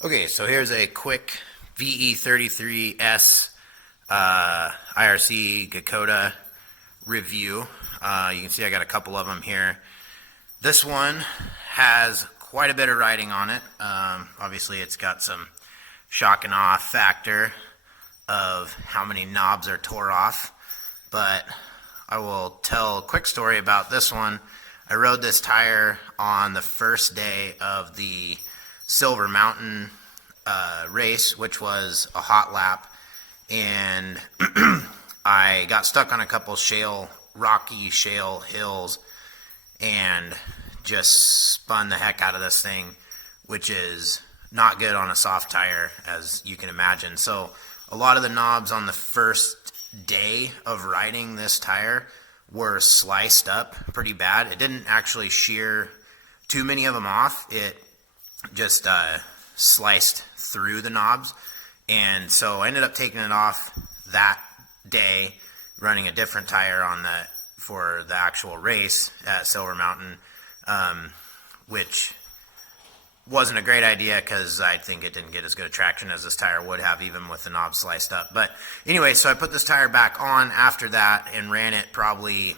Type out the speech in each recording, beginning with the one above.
Okay, so here's a quick VE33S IRC Gekkota review. You can see I got a couple of them here. This one has quite a bit of writing on it. Obviously it's got some shock and awe factor of how many knobs are tore off, but I will tell a quick story about this one. I rode this tire on the first day of the Silver Mountain race, which was a hot lap, and I got stuck on a couple rocky shale hills and just spun the heck out of this thing, which is not good on a soft tire, as you can imagine. So a lot of the knobs on the first day of riding this tire were sliced up pretty bad. It didn't actually shear too many of them off. It just sliced through the knobs, and so I ended up taking it off that day, running a different tire for the actual race at Silver Mountain, which wasn't a great idea because I think it didn't get as good a traction as this tire would have, even with the knobs sliced up. But anyway, so I put this tire back on after that and ran it probably,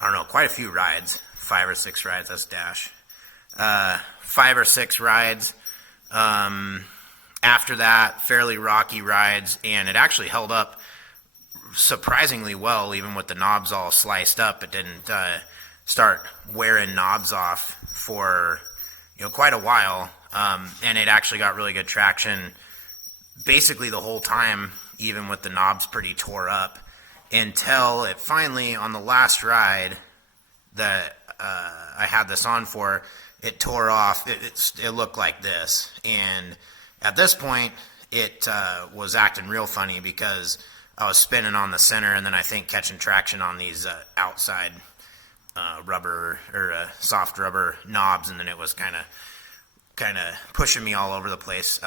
I don't know, quite a few rides, 5 or 6 rides. That's dash. 5 or 6 rides. After that, fairly rocky rides, and it actually held up surprisingly well, even with the knobs all sliced up. It didn't start wearing knobs off for quite a while, and it actually got really good traction basically the whole time, even with the knobs pretty tore up, until it finally, on the last ride that I had this on for, it tore off. It looked like this, and at this point it was acting real funny because I was spinning on the center and then I think catching traction on these outside rubber or soft rubber knobs, and then it was kind of pushing me all over the place.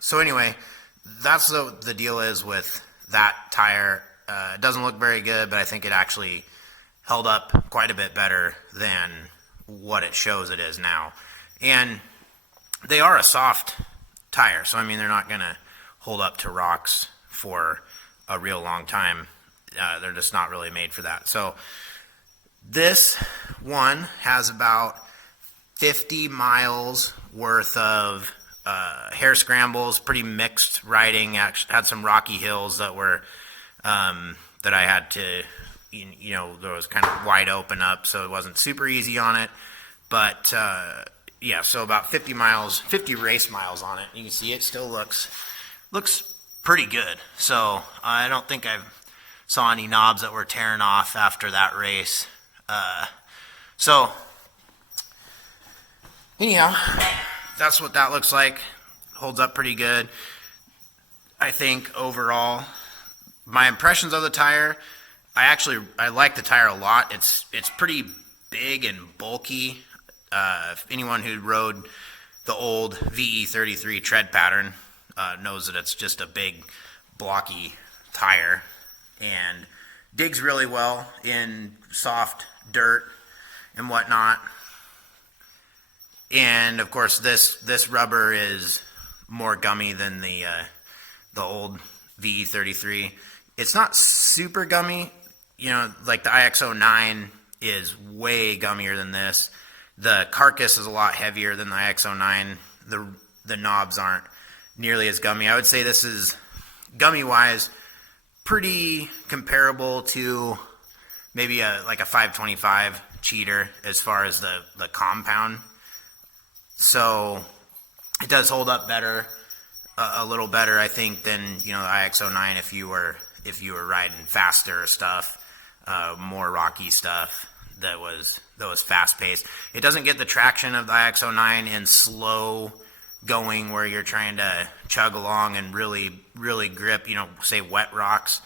So anyway, that's the deal is with that tire. It doesn't look very good, but I think it actually held up quite a bit better than what it shows it is now. And they are a soft tire, so I mean they're not gonna hold up to rocks for a real long time. They're just not really made for that. So this one has about 50 miles worth of hair scrambles, pretty mixed riding. Had some rocky hills that were that I had to, there was kind of wide open up, so it wasn't super easy on it. But yeah, so about 50 race miles on it. You can see it still looks pretty good. So I don't think I saw any knobs that were tearing off after that race. So anyhow, that's what that looks like. Holds up pretty good. I think overall, my impressions of the tire, I like the tire a lot. It's pretty big and bulky. Anyone who rode the old VE33 tread pattern knows that it's just a big blocky tire and digs really well in soft dirt and whatnot. And of course this rubber is more gummy than the old VE33. It's not super gummy, like the IX09 is way gummier than this. The carcass is a lot heavier than the IX09. The knobs aren't nearly as gummy. I would say this is, gummy wise, pretty comparable to maybe like a 525 cheater as far as the compound. So it does hold up better, a little better, I think, than the IX09 if you were riding faster stuff, more rocky stuff that was fast paced. It doesn't get the traction of the IX09 in slow going where you're trying to chug along and really grip, say wet rocks,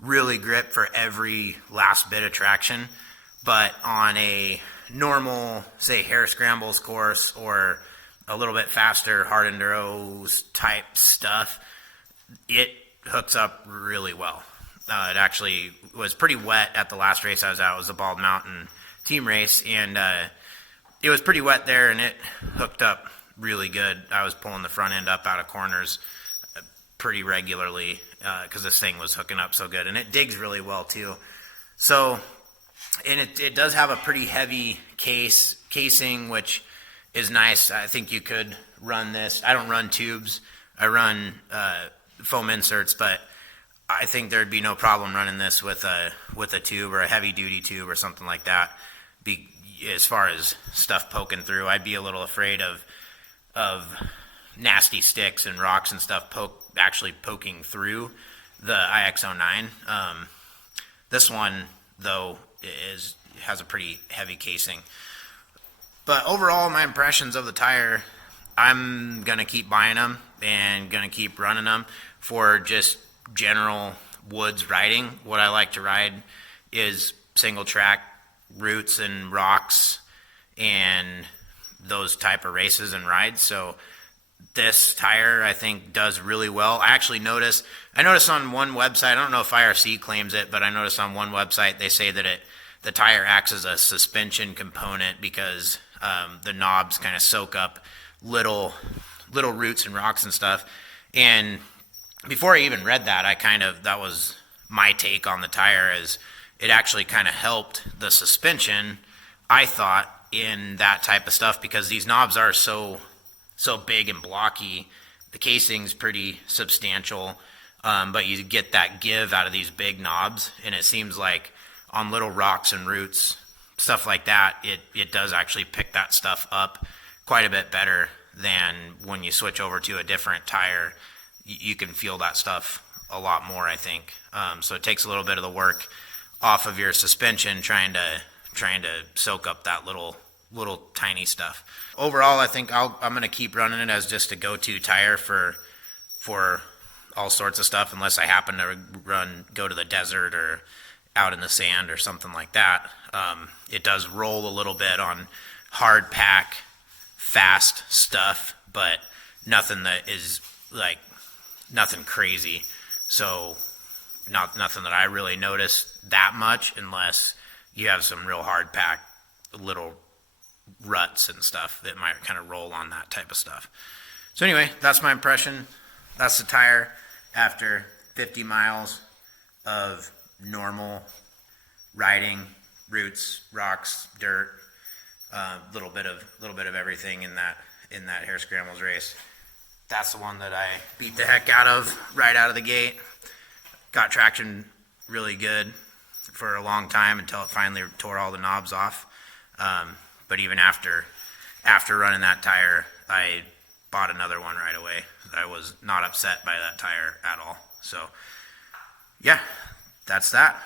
really grip for every last bit of traction. But on a normal, say, hare scrambles course or a little bit faster hard enduros type stuff, it hooks up really well. It actually was pretty wet at the last race I was at. It was the Bald Mountain team race, and it was pretty wet there, and it hooked up really good. I was pulling the front end up out of corners pretty regularly because this thing was hooking up so good, and it digs really well too. So, and it does have a pretty heavy casing, which is nice. I think you could run this. I don't run tubes. I run foam inserts, but I think there'd be no problem running this with a tube or a heavy duty tube or something like that. As far as stuff poking through, I'd be a little afraid of nasty sticks and rocks and stuff actually poking through the IX09. This one though has a pretty heavy casing. But overall, my impressions of the tire, I'm gonna keep buying them and gonna keep running them for just general woods riding. What I like to ride is single track roots and rocks and those type of races and rides. So this tire, I think, does really well. I noticed on one website, I don't know if IRC claims it, but I noticed on one website they say that the tire acts as a suspension component because the knobs kind of soak up little roots and rocks and stuff. And before I even read that, that was my take on the tire, is it actually kind of helped the suspension, I thought, in that type of stuff, because these knobs are so big and blocky. The casing's pretty substantial, but you get that give out of these big knobs, and it seems like on little rocks and roots, stuff like that, it does actually pick that stuff up quite a bit better than when you switch over to a different tire. You can feel that stuff a lot more, I think. So it takes a little bit of the work off of your suspension trying to soak up that little tiny stuff. Overall, I think I'm going to keep running it as just a go-to tire for all sorts of stuff, unless I happen to go to the desert or out in the sand or something like that. It does roll a little bit on hard pack, fast stuff, but nothing that is like nothing crazy. So nothing that I really notice that much, unless you have some real hard pack little ruts and stuff that might kind of roll on that type of stuff. So anyway, that's my impression. That's the tire after 50 miles of normal riding, roots, rocks, dirt, little bit of everything in that Hare Scrambles race. That's the one that I beat the heck out of right out of the gate. Got traction really good for a long time until it finally tore all the knobs off. But even after running that tire, I bought another one right away. I was not upset by that tire at all. So yeah, that's that.